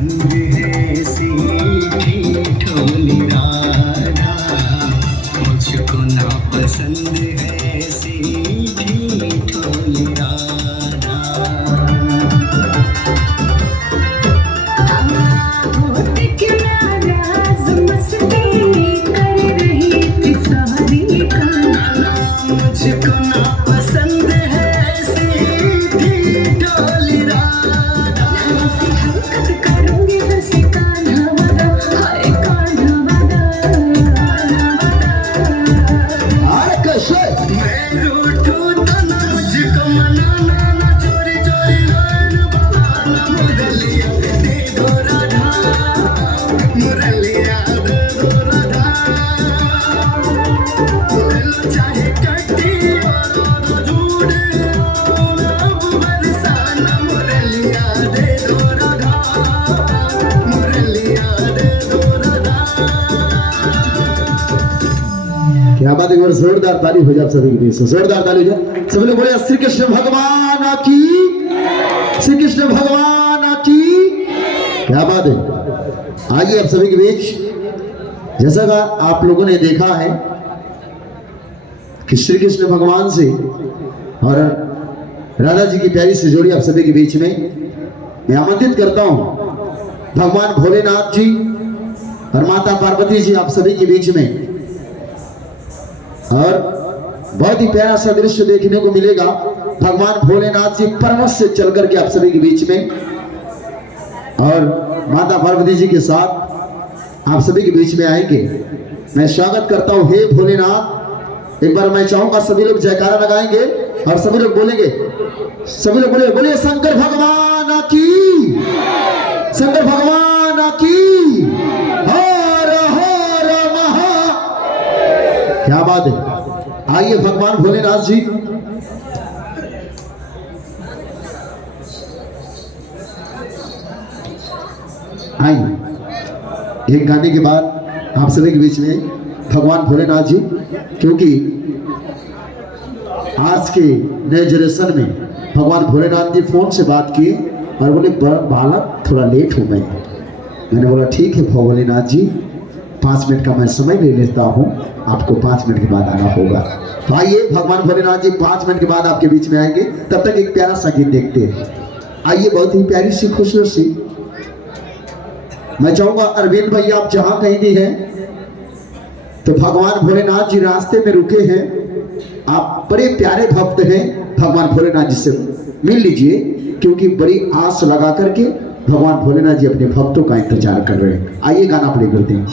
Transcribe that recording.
पसंद है सीधी ठोली राधा, मुझको ना पसंद है सीधी ठोली राधा। होठ के नाराज मस्ती कर रही थी सारी कान्हा, मुझको ना पसंद है सीधी ठोली राधा। हरकत करूंगी वैसे कान्हा वादा, हाय कान्हा वादा। मैं रूठूं तो ना मुझको मनाना, ना चोरी चोरी नैन बहाना। मुरलिया दे दो राधा, मुरलिया दे दो राधा। ले लो चाहे कटी और झूठे अब बरसाना। मुरलिया दे दो राधा, मुरलिया दे दो राधा। क्या बात है, एक बार जोरदार ताली हो जाए आप सभी के बीच से, जोरदार ताली हो जाए। सभी लोग बोले श्री कृष्ण भगवान की, श्री कृष्ण भगवान की। क्या बात है। आइए आप सभी के बीच, जैसा कि आप लोगों ने देखा है कि श्री कृष्ण भगवान से और राधा जी की प्यारी सी जोड़ी आप सभी के बीच में मैं आमंत्रित करता हूं भगवान भोलेनाथ जी और माता पार्वती जी आप सभी के बीच में। और बहुत ही प्यारा सा दृश्य देखने को मिलेगा। भगवान भोलेनाथ जी पर्वत से चल करके आप सभी के बीच में और माता पार्वती जी के साथ आप सभी के बीच में आएंगे। मैं स्वागत करता हूं, हे भोलेनाथ। एक बार मैं चाहूंगा सभी लोग जयकारा लगाएंगे और सभी लोग बोलेंगे, सभी लोग बोले बोले शंकर भगवान की, शंकर भगवान की, हर हर महा। क्या बात है। आइए भगवान भोलेनाथ जी, आइए। एक गाने के बाद आप सभी के बीच में भगवान भोलेनाथ जी, क्योंकि आज के नए जनरेशन में भगवान भोलेनाथ जी फोन से बात किए और बोले बालक थोड़ा लेट हूं मैंने बोला ठीक है भोलेनाथ जी, 5 मिनट का मैं समय ले लेता हूं, आपको 5 मिनट के बाद आना होगा। तो आइए भगवान भोलेनाथ जी 5 मिनट के बाद आपके बीच में आएंगे। तब तक एक प्यारा सा गीत देखते हैं। आइए, बहुत ही प्यारी सी खूबसूरत सी। मैं चाहूंगा अरविंद भाई आप जहां कहीं भी हैं तो भगवान भोलेनाथ जी रास्ते में रुके हैं, आप बड़े प्यारे भक्त हैं, भगवान भोलेनाथ जी से मिल लीजिए, क्योंकि बड़ी आस लगा करके भगवान भोलेनाथ जी अपने भक्तों का इंतजार कर रहे हैं। आइए गाना प्ले करते हैं।